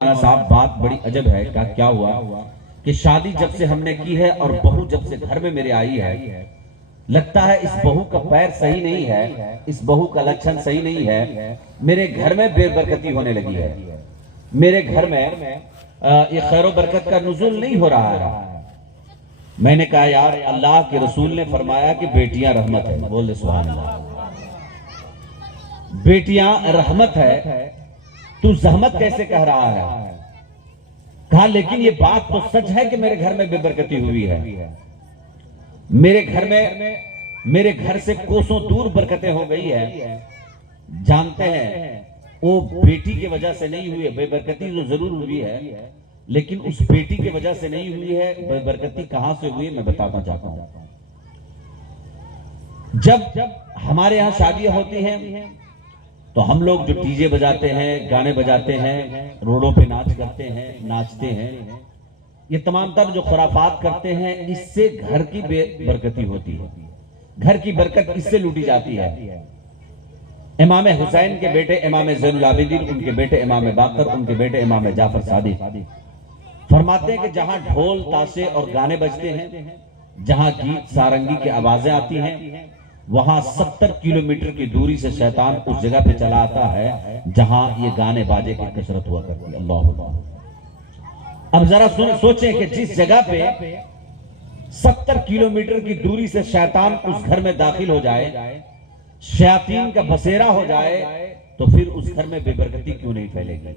साहब बात बड़ी अजब है। क्या हुआ कि शादी जब से हमने की है और बहू जब से घर में मेरे आई है, लगता है इस बहू का पैर सही नहीं है, इस बहू का लक्षण सही नहीं है। मेरे घर में बेबरकती होने लगी है। मेरे घर में ये खैर बरकत का नुज़ुल नहीं हो रहा है। मैंने कहा यार, अल्लाह के रसूल ने फरमाया कि बेटियां रहमत है। बोल दे सुभान अल्लाह। बेटियां रहमत है, तू जहमत कैसे कह रहा है? कहा लेकिन ये बात तो सच है कि मेरे घर में बेबरकती हुई है। मेरे घर से कोसों दूर बरकतें हो गई है। जानते हैं वो बेटी की वजह से नहीं हुई है। बेबरकती तो जरूर हुई है, लेकिन उस बेटी की वजह से नहीं हुई है। बेबरकती कहां से हुई है मैं बताना चाहता हूं। जब हमारे यहां शादियां होती हैं तो हम लोग जो डीजे बजाते हैं, गाने बजाते हैं, रोडों पे नाच करते हैं, नाचते हैं, ये तमाम तर जो खुराफात करते हैं, इससे घर की बेबरकती होती है। घर की बरकत इससे लूटी जाती है। इमाम हुसैन के बेटे इमाम ज़ैनुल आबिदीन, उनके बेटे इमाम बाकर, उनके बेटे इमाम जाफर सादिक फरमाते हैं कि जहां ढोल ताशे और गाने बजते हैं, जहां गीत सारंगी की आवाजें आती हैं, वहां 70 किलोमीटर की दूरी से शैतान उस जगह पे चला आता है जहां ये गाने बाजे की कसरत हुआ करती है। अल्लाह। अब जरा सोचें कि जिस जगह पे 70 किलोमीटर की दूरी से शैतान उस घर में दाखिल हो जाए, शयातीन का बसेरा हो जाए, तो फिर उस घर में बेबरकती क्यों नहीं फैलेगी?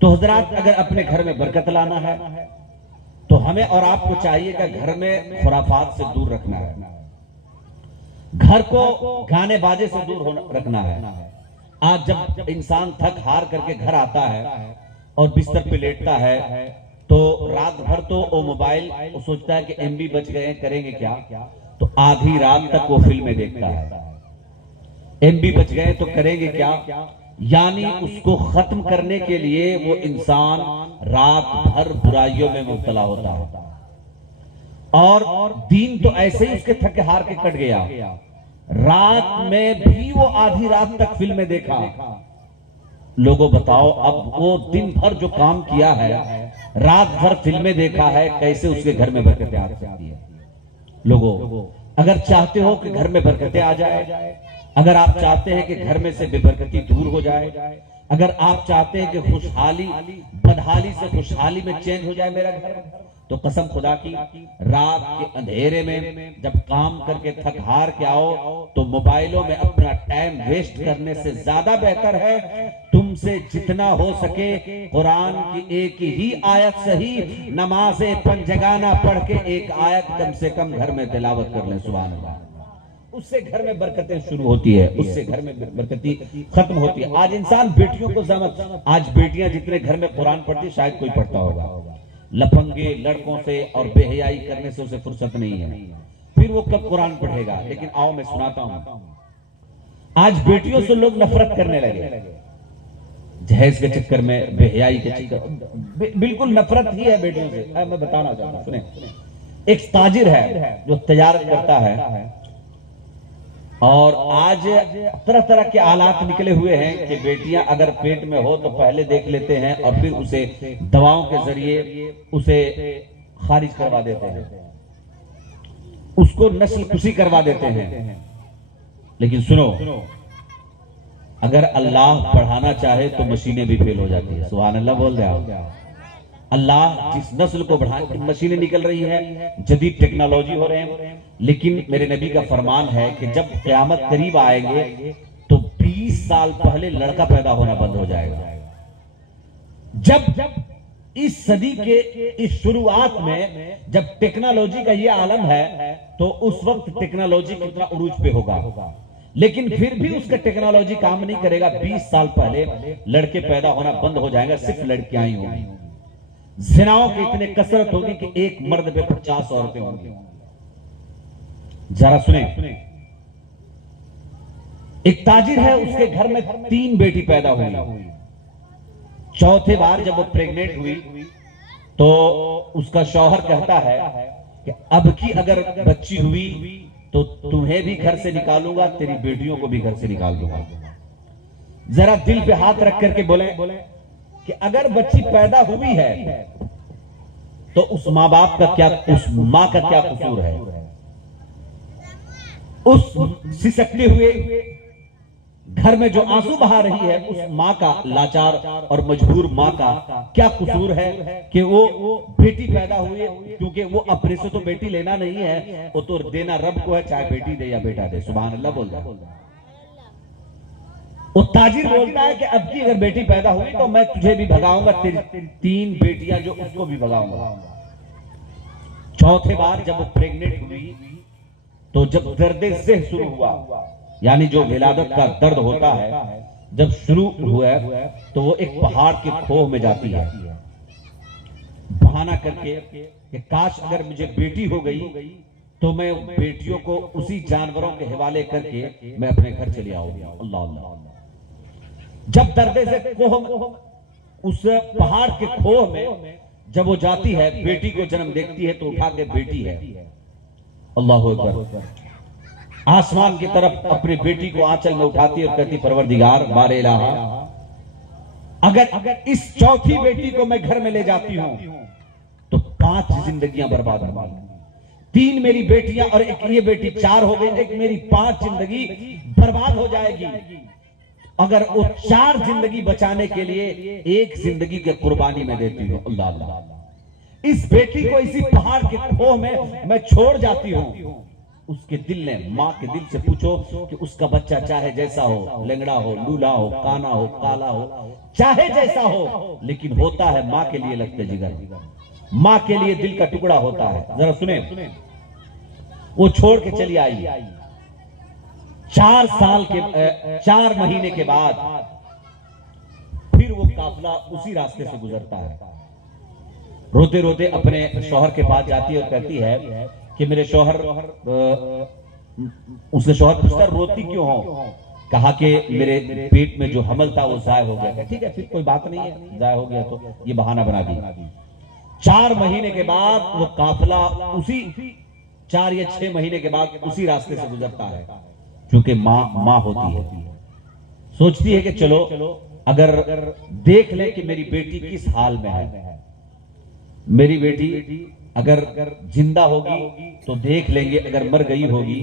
तो हजरात, अगर अपने घर में बरकत लाना है तो हमें और आपको चाहिए कि घर में खुराफात से दूर रखना है, घर को गाने बाजे से दूर रखना है। आज जब इंसान थक हार करके घर आता है और बिस्तर पे लेटता है तो रात भर तो वो मोबाइल, वो सोचता है कि एमबी बच गए, करेंगे क्या, तो आधी रात तक वो फिल्में देखता है। एमबी बच गए तो करेंगे क्या, यानी उसको खत्म करने के लिए वो इंसान रात भर बुराइयों में मुब्तला होता है। और दिन तो ऐसे ही उसके थके हार के कट गया, रात में भी वो आधी रात तक फिल्में देखा। लोगों बताओ, अब वो दिन भर जो काम किया है, रात भर फिल्में देखा है, कैसे उसके घर में बरकतें आ सकती है? लोगों, अगर चाहते हो कि घर में बरकतें आ जाए, अगर आप चाहते हैं कि घर में से बेबरकती दूर हो जाए, अगर आप चाहते हैं कि खुशहाली बदहाली से खुशहाली में चेंज हो जाए मेरा घर, तो कसम खुदा की, रात के अंधेरे में जब काम करके थक हार के आओ तो मोबाइलों में अपना टाइम वेस्ट करने से ज्यादा बेहतर है तुमसे जितना हो सके कुरान की एक ही आयत सही नमाज़े पंजगाना पढ़ के एक आयत कम से कम घर में तिलावत कर लें। सुभान अल्लाह। उससे घर में बरकतें शुरू होती है, उससे घर में बरकती खत्म होती है। आज इंसान बेटियों को समझ, आज बेटियां जितने घर में कुरान पढ़ती शायद कोई पढ़ता होगा, लफंगे लड़कों से और बेहयाई करने से उसे फुर्सत नहीं है, फिर वो कब कुरान पढ़ेगा? लेकिन आओ मैं सुनाता हूं, आज बेटियों से लोग नफरत करने लगे, जहेज के चक्कर में, बेहयाई के चक्कर, बिल्कुल नफरत ही है बेटियों से। मैं बताना चाहता हूं, सुने। एक ताजिर है जो तजारत करता है, और आज तरह तरह के आलात निकले हुए हैं कि बेटियां अगर पेट में हो तो पहले देख लेते हैं और फिर उसे दवाओं के जरिए उसे खारिज करवा देते हैं, उसको नस्ल कुशी करवा देते हैं। लेकिन सुनो, अगर अल्लाह पढ़ाना चाहे तो मशीनें भी फेल हो जाती है। सुभान अल्लाह बोल रहे आप। अल्लाह जिस नस्ल को बढ़ा, मशीनें निकल रही है, जदीद टेक्नोलॉजी हो रहे हैं, लेकिन मेरे नबी का फरमान है कि जब क़यामत करीब आएंगे तो 20 साल पहले लड़का पैदा होना बंद हो जाएगा। जब इस सदी के इस शुरुआत में जब टेक्नोलॉजी का ये आलम है तो उस वक्त टेक्नोलॉजी कितना उरूज पे होगा, लेकिन फिर भी उसका टेक्नोलॉजी काम नहीं करेगा। 20 साल पहले लड़के पैदा होना बंद हो जाएगा, सिर्फ लड़कियां ही होंगी। जिनाओं की इतने कसरत होगी कि एक मर्द पे 50 औरतें होंगी। जरा सुने, एक ताजिर है, उसके घर में 3 बेटी पैदा हुई। चौथे बार जब वो प्रेग्नेंट हुई तो उसका शौहर कहता है कि अब की अगर बच्ची हुई तो तुम्हें भी घर से निकालूंगा, तेरी बेटियों को भी घर से निकाल दूंगा। जरा दिल पे हाथ रख करके बोले, कि अगर बच्ची पैदा हुई है तो उस माँ बाप का क्या, उस माँ का क्या कसूर है? उस सिसकते हुए घर में जो आंसू बहा रही है उस माँ का, लाचार और मजबूर माँ का क्या कसूर है कि वो बेटी पैदा हुई? क्योंकि वो अपने से तो बेटी लेना नहीं है, वो तो देना रब को है, चाहे बेटी दे या बेटा दे। सुभान अल्लाह बोल रहा है। वो ताजिर बोलता है कि अब की अगर बेटी पैदा हुई तो मैं तुझे भी भगाऊंगा, तेरी 3 बेटियां जो उसको भी भगाऊंगा। चौथे बार जब वो प्रेग्नेंट हुई तो जब दर्द से शुरू हुआ, यानी जो विलादत का दर्द होता है जब शुरू हुआ तो वो एक पहाड़ के खोह में जाती है बहाना करके कि काश अगर मुझे बेटी हो गई तो मैं बेटियों को उसी जानवरों के हवाले करके मैं अपने घर चले आऊंगी। अल्लाह अल्लाह। जब दर्द से खोह, उस पहाड़ के खोह में जब वो जाती है, बेटी को जन्म देखती है तो उठा के बेटी है, अल्लाह अकबर, आसमान की तरफ अपनी बेटी को आंचल में उठाती और कहती परवरदिगार बारे इलाहा, अगर इस चौथी बेटी को मैं घर में ले जाती हूं तो 5 जिंदगियां बर्बाद होंगी। 3 मेरी बेटियां और एक ये बेटी, 4 हो गई, एक मेरी 5 जिंदगी बर्बाद हो जाएगी। अगर वो 4 जिंदगी बचाने के लिए 1 जिंदगी की कुर्बानी में देती हूं। अल्लाह अल्लाह। इस बेटी को इसी पहाड़ के खोह में मैं छोड़ जाती हूं। उसके दिल ने, माँ के दिल से पूछो कि उसका बच्चा चाहे जैसा हो, लेंगड़ा हो, लूला हो, काना हो, काला हो, चाहे जैसा हो, लेकिन होता है माँ के लिए लगते जिगर, माँ के लिए दिल का टुकड़ा होता है। जरा सुने, वो छोड़ के चली आई। 4 महीने के बाद फिर वो काफिला उसी रास्ते से गुजरता है। रोते रोते अपने शौहर के पास जाती है और कहती है कि मेरे शौहर, उसने शौहर पूछता रोती क्यों हो? कहा कि मेरे पेट में जो हमल था वो जाय हो गया। ठीक है, फिर कोई बात नहीं है, जाय हो गया तो ये बहाना बना दी। 4 महीने के बाद वो काफिला उसी 4 या 6 महीने के बाद उसी रास्ते से गुजरता है। क्योंकि माँ होती है, सोचती है कि चलो अगर देख ले कि मेरी बेटी किस हाल में है, मेरी बेटी अगर जिंदा होगी तो देख लेंगे, अगर मर गई होगी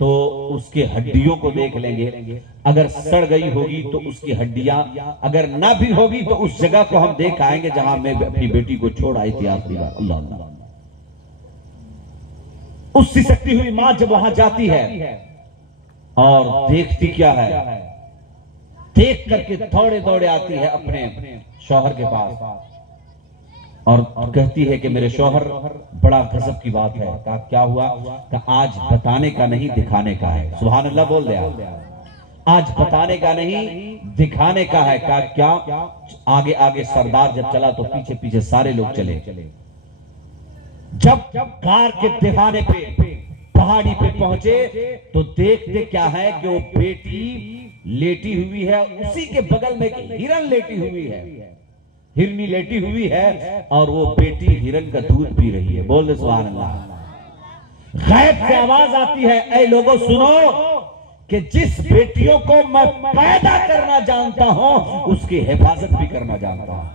तो उसके हड्डियों को देख लेंगे, अगर सड़ गई होगी तो उसकी हड्डियां, अगर ना भी होगी तो उस जगह को हम देख आएंगे जहां मैं अपनी बेटी को छोड़ आई थी आखिरी बार। अल्लाह अल्लाह। उस सिसकती हुई मां जब वहां जाती है और देखती क्या है, देख करके दौड़े दौड़े आती है अपने शौहर के पास और कहती है कि मेरे शौहर, बड़ा गजब की बात है। कहा क्या हुआ? कि आज बताने का नहीं दिखाने का है। सुभान अल्लाह बोल रहे, आज बताने का नहीं दिखाने का है। कहा क्या? आगे आगे सरदार जब चला तो पीछे पीछे सारे लोग चले। जब कार के दीवाने पे, पहाड़ी पे पहुंचे तो देखते क्या है कि वो बेटी लेटी हुई है, उसी के बगल में एक हिरन लेटी हुई है, हिरनी लेटी हुई है और वो बेटी हिरन का दूध पी रही है। बोल दे सुभान अल्लाह। गैब से आवाज आती है, ऐ लोगों सुनो कि जिस बेटियों को मैं पैदा करना जानता हूं उसकी हिफाजत भी करना जानता हूं,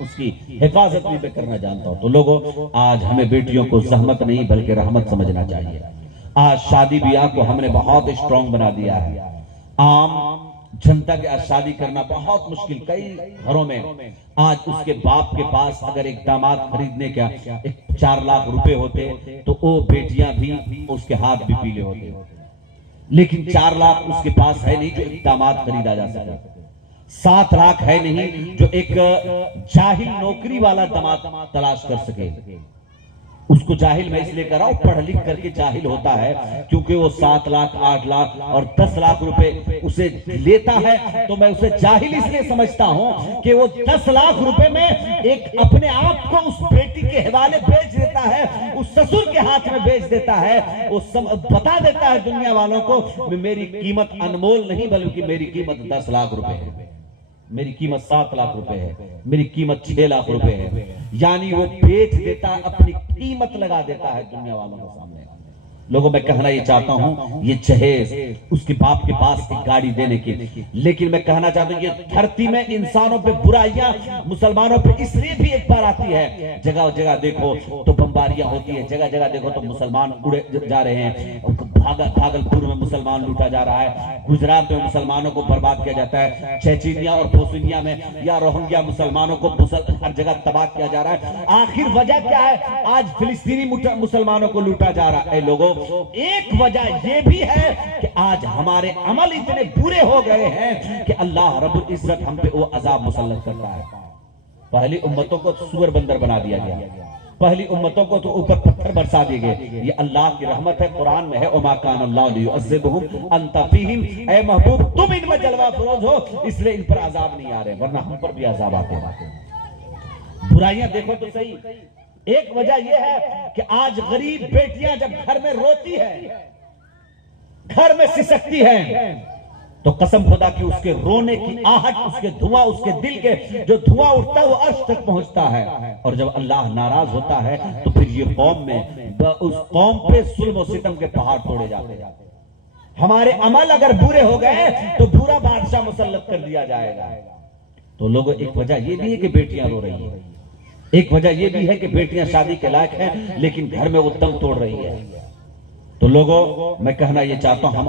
उसकी हिफाजत भी मैं करना जानता हूं। तो लोगों, आज हमें बेटियों को जहमत नहीं बल्कि रहमत समझना चाहिए। आज शादी ब्याह को हमने बहुत स्ट्रांग बना दिया है। आम जनता के आज शादी करना बहुत मुश्किल। कई घरों में आज उसके बाप के पास अगर एक दामाद खरीदने का एक 4 लाख रुपए होते तो वो बेटियां भी, उसके हाथ भी पीले होते, लेकिन 4 लाख उसके पास है नहीं जो एक दामाद खरीदा जा सके। 7 लाख है नहीं जो एक जाहिल नौकरी वाला दामाद तलाश कर सके। उसको जाहिल मैं इसलिए कर रहा हूं, पढ़ लिख करके जाहिल होता है, क्योंकि वो 7 लाख 8 लाख और 10 लाख रुपए उसे लेता है तो मैं उसे जाहिल इसलिए समझता हूं कि वो 10 लाख रुपए में एक अपने आप को उस बेटी के हवाले बेच देता है, उस ससुर के हाथ में बेच देता है। वो बता देता है दुनिया वालों को मेरी कीमत अनमोल नहीं बल्कि मेरी कीमत 10 लाख रुपए है, मेरी कीमत 7 लाख रुपए है, मेरी कीमत 6 लाख रुपए है। यानी वो बेच देता है, अपनी कीमत लगा देता है दुनिया वालों के सामने। लोगों मैं कहना ये चाहता हूं, ये जहेज उसके बाप के पास एक गाड़ी देने की, लेकिन मैं कहना चाहता हूं ये धरती में इंसानों पे बुराइयां मुसलमानों पे इसलिए भी एक बार आती है। जगह जगह देखो तो बमबारियां होती है, जगह जगह देखो तो मुसलमान उड़े जा रहे हैं। भागलपुर में मुसलमान लूटा जा रहा है, गुजरात में मुसलमानों को बर्बाद किया जाता है, चेचिनिया और बोस्निया में या रोहिंग्या मुसलमानों को हर जगह तबाह किया जा रहा है। आखिर वजह क्या है? आज फिलिस्तीनी मुसलमानों को लूटा जा रहा है। लोगों, एक वजह यह भी है कि आज हमारे अमल इतने बुरे हो गए हैं कि अल्लाह रब्बुल इज्जत हम पे वो अजाब मुसल्लत करता है। पहली उम्मतों को सुअर बंदर बना दिया गया, पहली उम्मतों को तो ऊपर पत्थर बरसा दिए गए। ये अल्लाह की रहमत है, कुरान में है, ओमा कान अल्लाह लियुअज़्ज़िबहुम अंता फीहिम। ऐ महबूब तुम इनमें जलवा फरोज हो, इसलिए इन पर अजाब नहीं आ रहे, वरना हम पर भी अजाब आते हैं। बुराइयां देखो तो सही। एक वजह यह है कि आज गरीब बेटियां जब घर में रोती है, घर में सिसकती है, तो कसम खुदा की उसके रोने की आहट, उसके धुआं, उसके दिल के जो धुआं उठता है वो अर्श तक पहुंचता है। और जब अल्लाह नाराज होता है तो फिर ये कौम में उस कौम पे जुल्म और सितम के पहाड़ तोड़े जाते हैं। हमारे अमल अगर बुरे हो गए तो बुरा बादशाह मुसल्लत कर दिया जाएगा। तो लोगों, एक वजह ये भी है कि बेटियां रो रही है, एक वजह यह भी है कि बेटियां शादी के लायक हैं लेकिन घर में वो दम तोड़ रही है। तो लोगों, मैं कहना यह चाहता हूं, हम